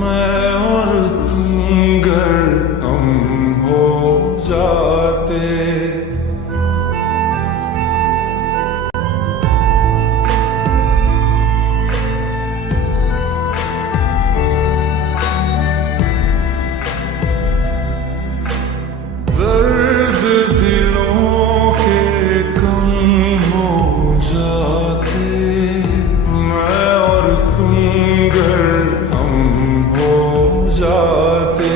मैं और तुम गर हम हो जाते। दर्द दिलों के कम हो जाते, मैं और तुम गर हम हो जाते।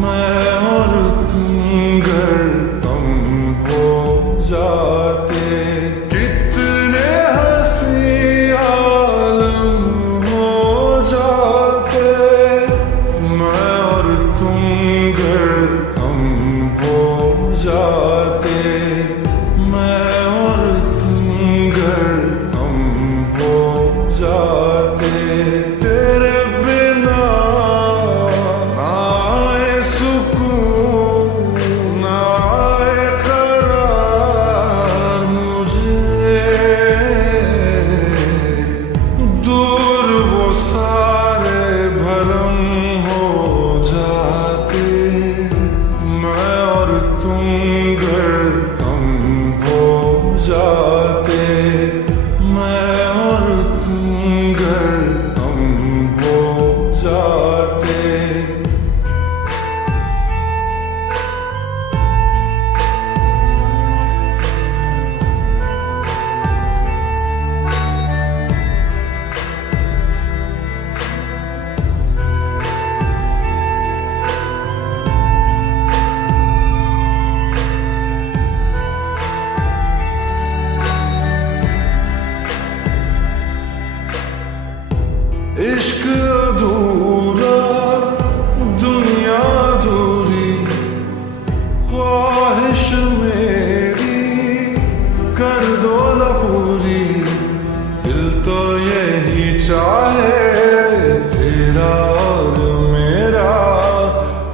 मैं और तुम गर हम हो जाते। कितने हंसी आलम हो जाते, मैं और तुम गर हम हो जाते। मैं और तुम गर हम हो जाते। तेरे बिना ना आए सुकून, ना आए करार मुझे। दूर वो सारे भरम हो जाते, मैं और तुम गर हम हो जाते। मैं और तुम गर हम हो जाते। इश्क अधूरा, दुनिया अधूरी, ख्वाहिश मेरी कर दो न पूरी। दिल तो यही चाहे तेरा और मेरा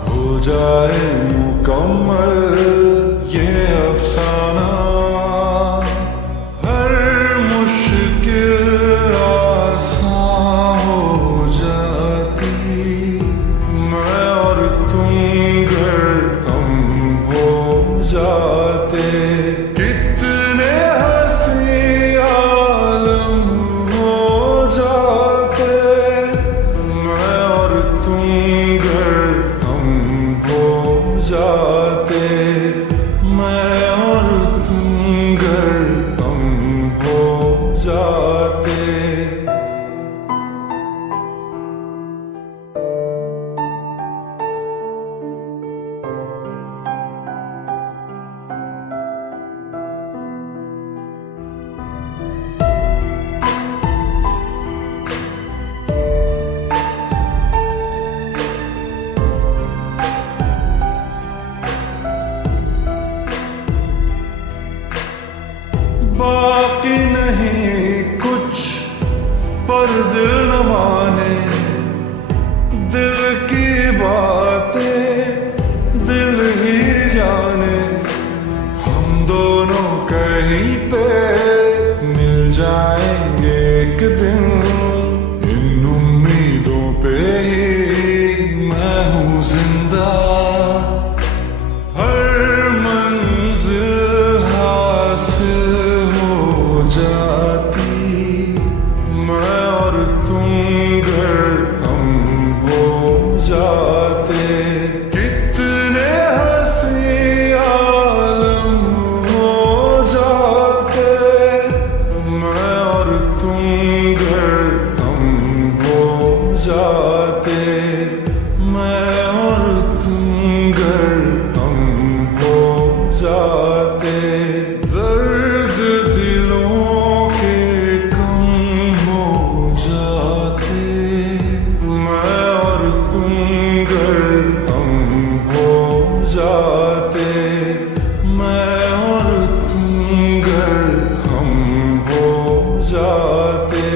हो जाए मुकम्मल ये अफसाना। हर मुश्किल आसान हो जाती, मैं और तुम गर हम हो जाते। कितने हंसी आलम हो जाते, मैं और तुम गर हम हो जाते। मैं और तुम गर हम हो जाते। बाकी नहीं कुछ पर दिल न माने, दिल की बातें दिल ही जाने। हम दोनों कहीं पे मिल जाएंगे एक दिन, इन उम्मीदों पे ही मैं हूँ जिंदा। हर मंजिल हासिल हो जाती, मैं और तुम गर हम हो जाते। कितने हंसी आलम हो जाते, मैं और तुम गर हम हो जाते। मैं और तुम गर हम हो जाते। दर्द दिलों के कम हो जाते, मैं और तुम गर हम हो जाते। मैं और तुम गर हम हो जाते।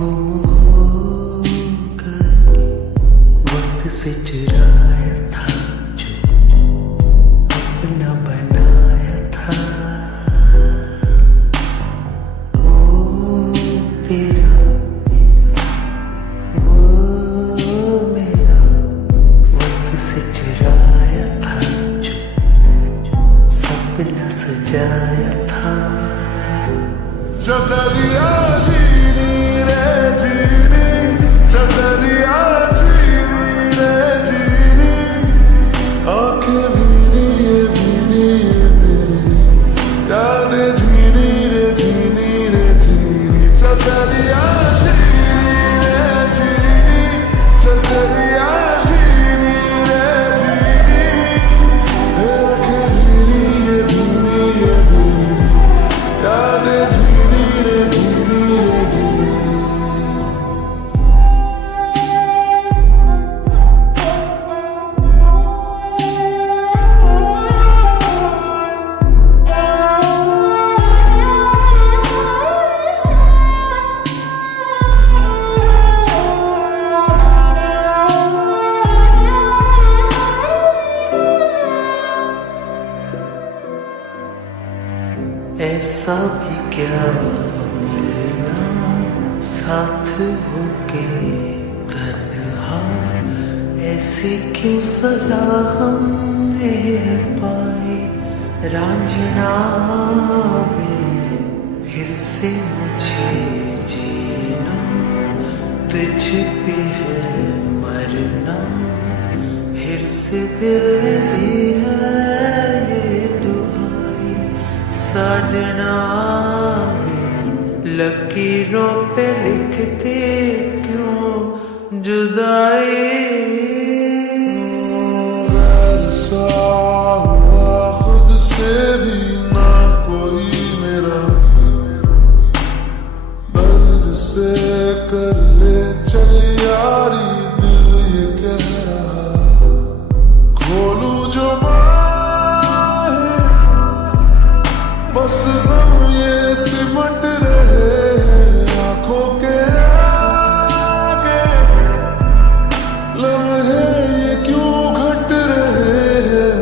गुम होकर वक्त से चुराया था जो अपना बनाया था। वो तेरा वो मेरा वक्त से चुराया था जो सपना सजाया था। चदरिया जीनी रे जीनी, चदरिया जीनी रे जीनी, आंखें भीनी ये भीनी ये भीनी, यादें जीनी रे जीनी रे जीनी। चदरिया जीनी रे जीनी, चदरिया जीनी रे जीनी, आंखें भीनी ये भीनी ये भीनी, यादें जीनी रे जीनी रे जीनी। ऐसा भी क्या मिलना साथ होके तन्हा, ऐसी क्यों सजा हमने पाई रांझना में। फिर से मुझे जीना तुझ पे है मरना, फिर से दिल ने दी है ये दुआई साजना में। लकीरों पे लिखते क्यों जुदाई, गैर सा हुआ खुद से भी ना कोई मेरा, दर्द से कर ले चल यारी दिल ये कह रहा। खोलूं जो बाहें बस हम ये सिमट रहे हैं आंखों के आगे, लम्हे ये क्यों घट रहे हैं।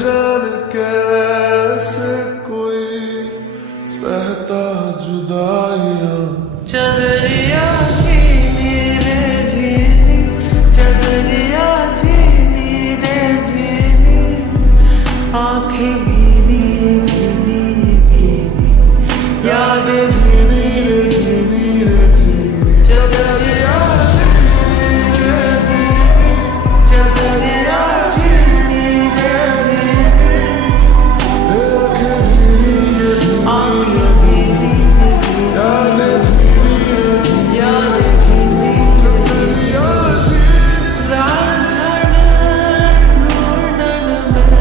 जान कैसे कोई सहता जुदाइयां। चदरिया जीनी रे जीनी, चदरिया जीनी रे जीनी, आंखें भीनी भीनी भीनी, यादें जीनी रे जीनी रे जीनी। चदरिया जीनी रे जीनी, चदरिया जीनी रे जीनी, आंखें भीनी ये भीनी, आंखें भीनी यादें जीनी रे जीनी। यादें जीनी चदरिया जीनी रांझण ढूंढन में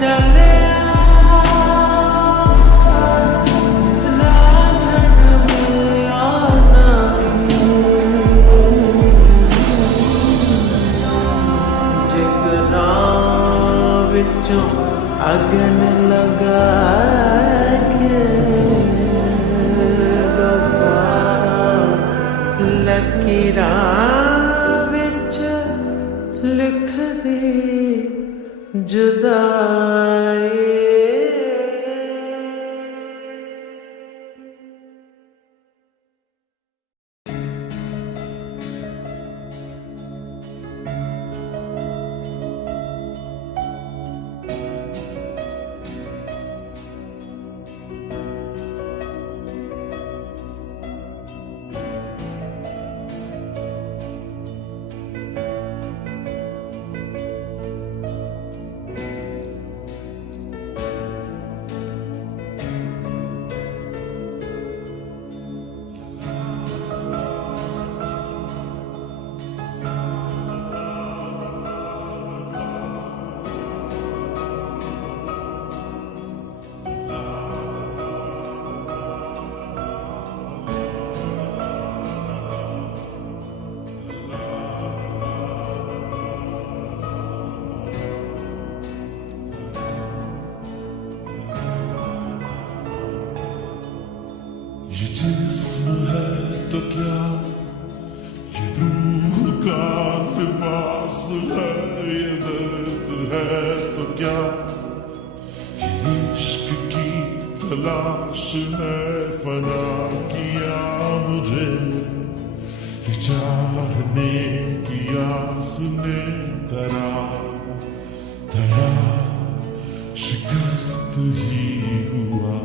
चले रांझण मिलिया नहीं। जिगरा विचों अगन लगा के बाबा, लकीरां विच लिख दे जुदाई। ये जिस्म है तो क्या ये रूह का लिबास है, ये दर्द है तो क्या ये इश्क की तलाश है, फना किया मुझे ये चाहने की आस ने तरा तरा शिकस्त ही हुआ।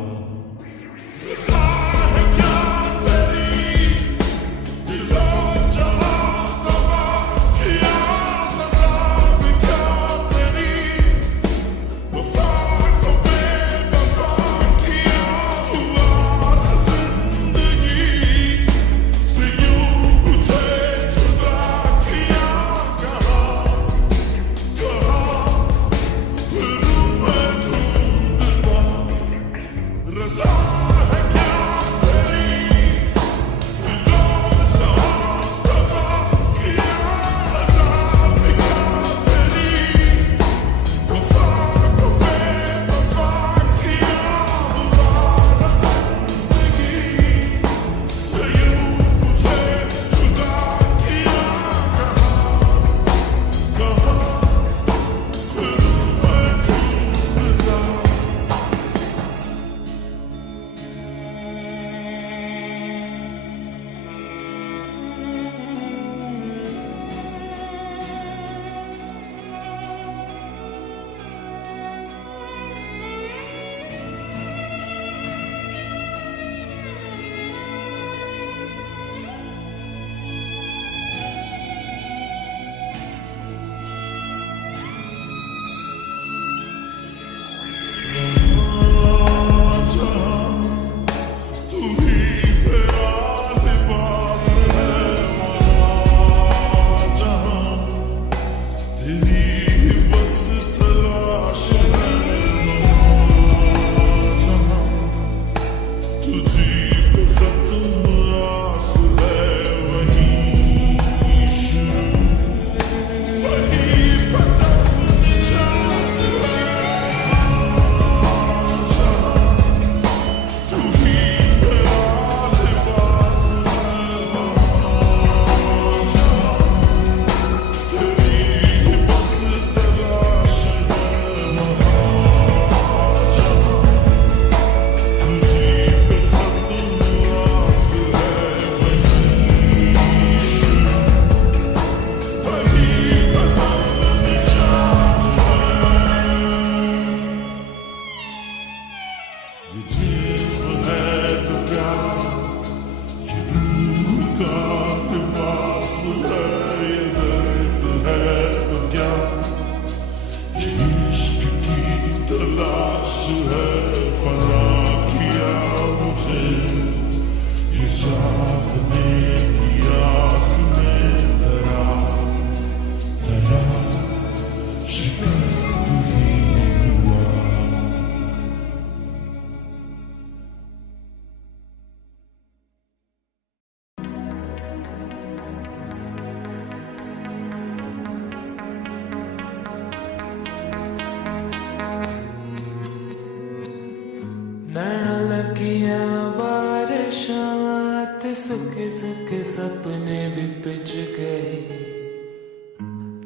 सुखे सुखे सपने भी पिच गए,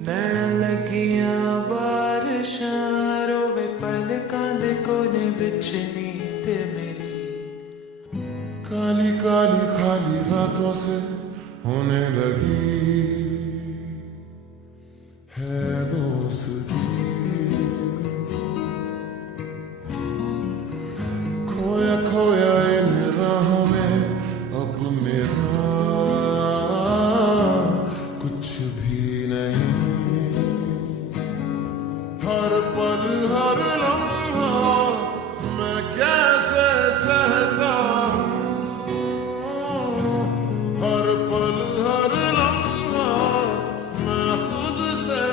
नैन लगिया बारिशां रोवे पलकां दे कोने बिच नींद मेरी। काली काली खाली रातों से होने लगी है दोस्ती, खोया खोया इन राहों में अब मेरा कुछ भी नहीं। हर पल हर लम्हा मैं कैसे सहता हूँ, हर पल हर लम्हा मैं खुद से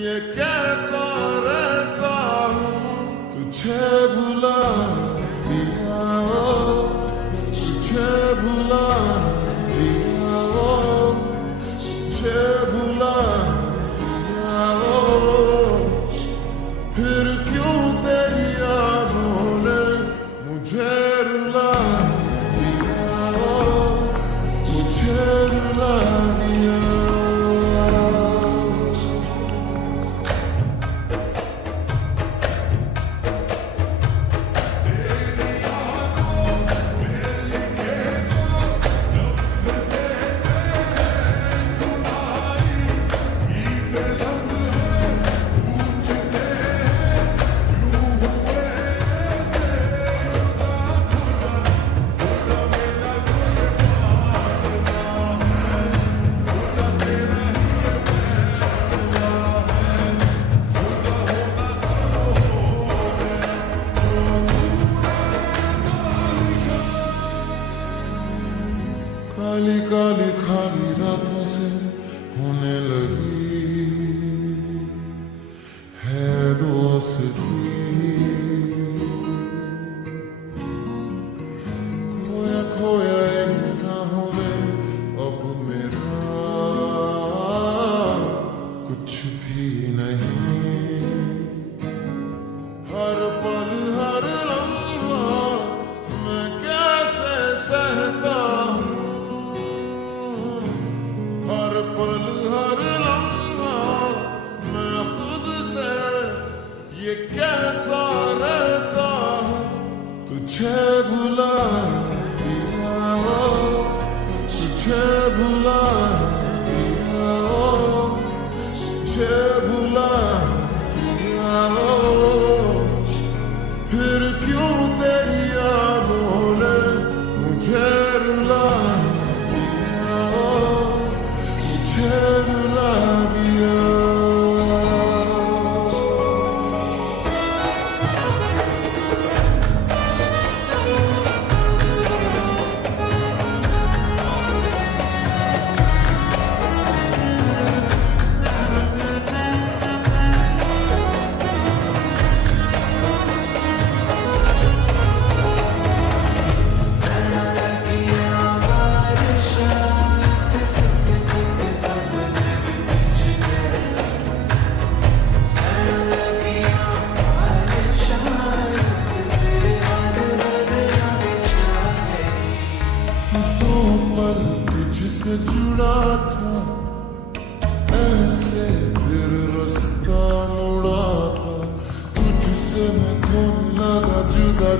ये कहता रहता हूँ, तुझे भुला दिया तुझे भुला दिया तुझे भुला दिया, फिर क्यों तेरी यादों ने मुझे रुला दिया,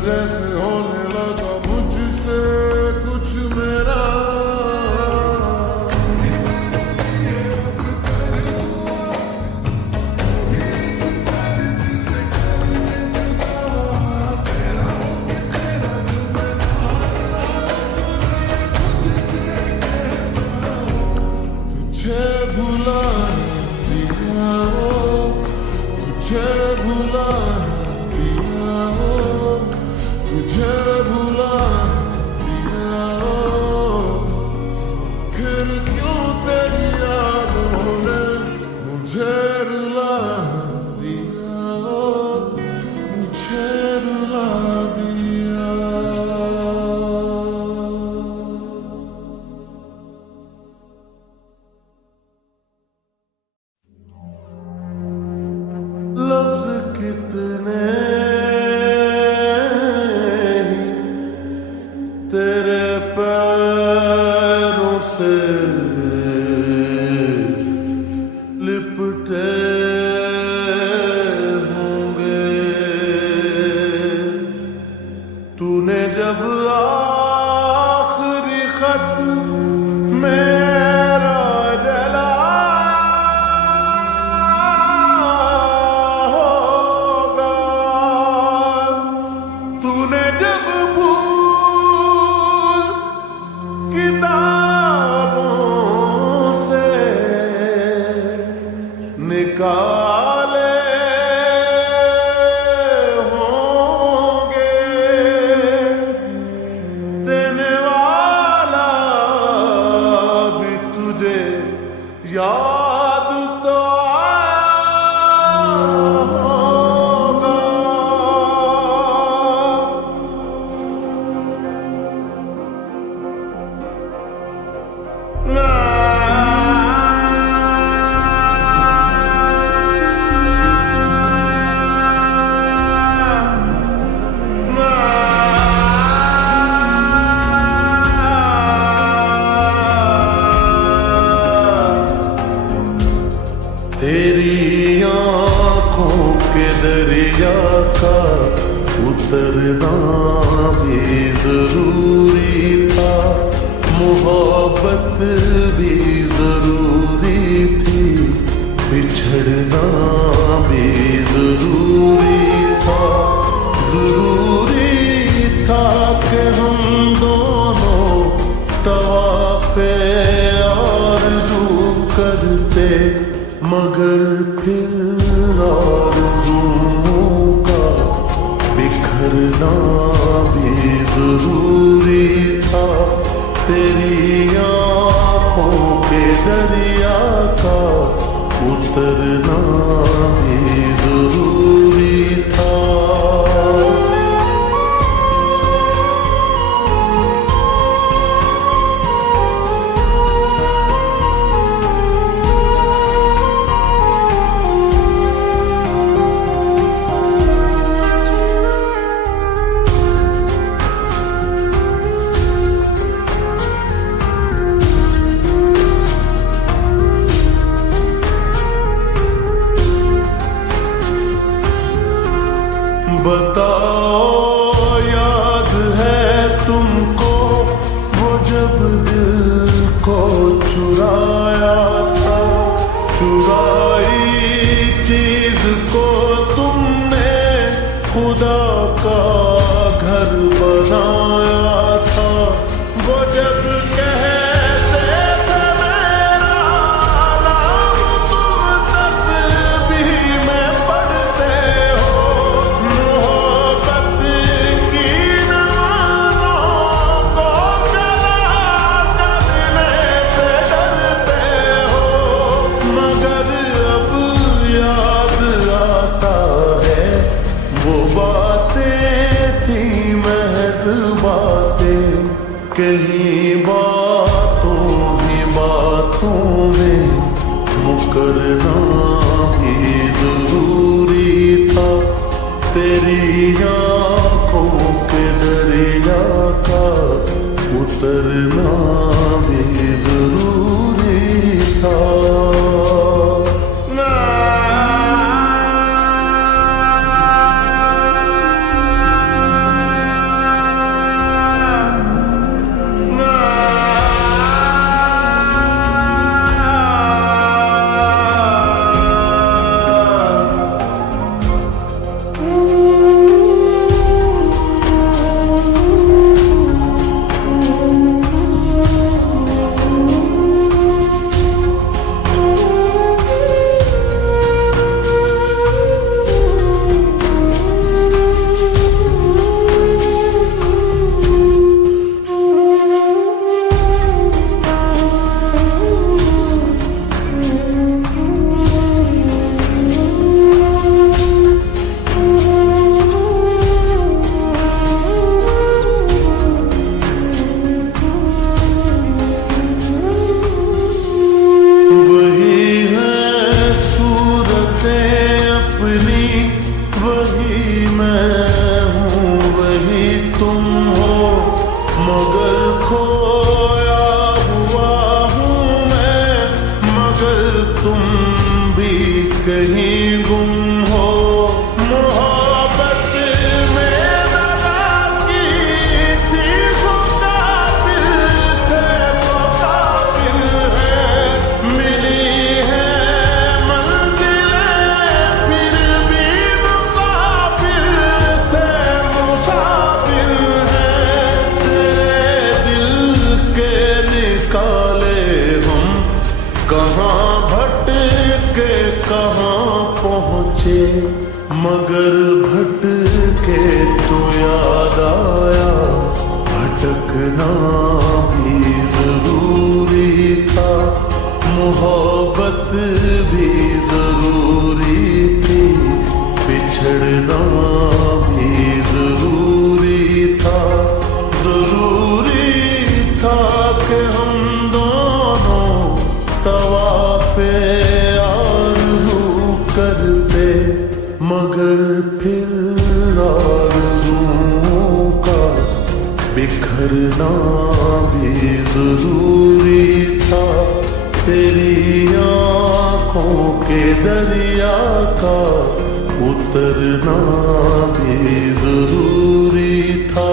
जैसे होने लगा मुझसे कुछ मेरा तुझे भुला दिया हो, तुझे भुला दिया हो, तुझे भुला दिया हो, फिर क्यों तेरी यादों ने मुझे रुला दिया हो, मुझे रुला दिया। लफ्ज कितने ही तेरे पैरों से लिपटे होंगे, तूने जब आखिरी खत मेरा जला होगा, तूने जब फूल किताबों से निकाले होंगे, देने वाला भी तुझे याद तो आया होगा। तेरी आँखों के दरिया का उतरना भी जरूरी था, मोहब्बत भी जरूरी थी, बिछड़ना भी जरूरी था, जरूरी था कि हम दोनों तवाफ़े आरज़ू करते, मगर फिर आरज़ुओं का बिखरना भी जरूरी था, तेरी आँखों के दरिया का उतरना भी जरूरी था। बताओ याद है तुमको वो जब दिल को चुराया था, चुराई चीज को तुमने खुदा का घर बनाया था, वो जब कहते थे मेरा नाम तुम तस्बीह में पढ़ते हो, मोहब्बत की नज़रों को जला करने से डरते हो, मगर अब याद आता है वो बातें थी महज बातें, कहीं बातों ही बातों में मुकरना भी जरूरी था, तेरी आँखों के दरिया का उतरना भी जरूरी था। सोचे मगर भटके तो याद आया भटकना भी जरूरी था, मोहब्बत भी जरूरी थी, बिछड़ना भी जरूरी था। जरूरी था कि हम दोनों तवाफ़े आरज़ू करते, मगर फिर आरज़ुओं का बिखरना भी जरूरी था। तेरी आँखों के दरिया का उतरना भी जरूरी था।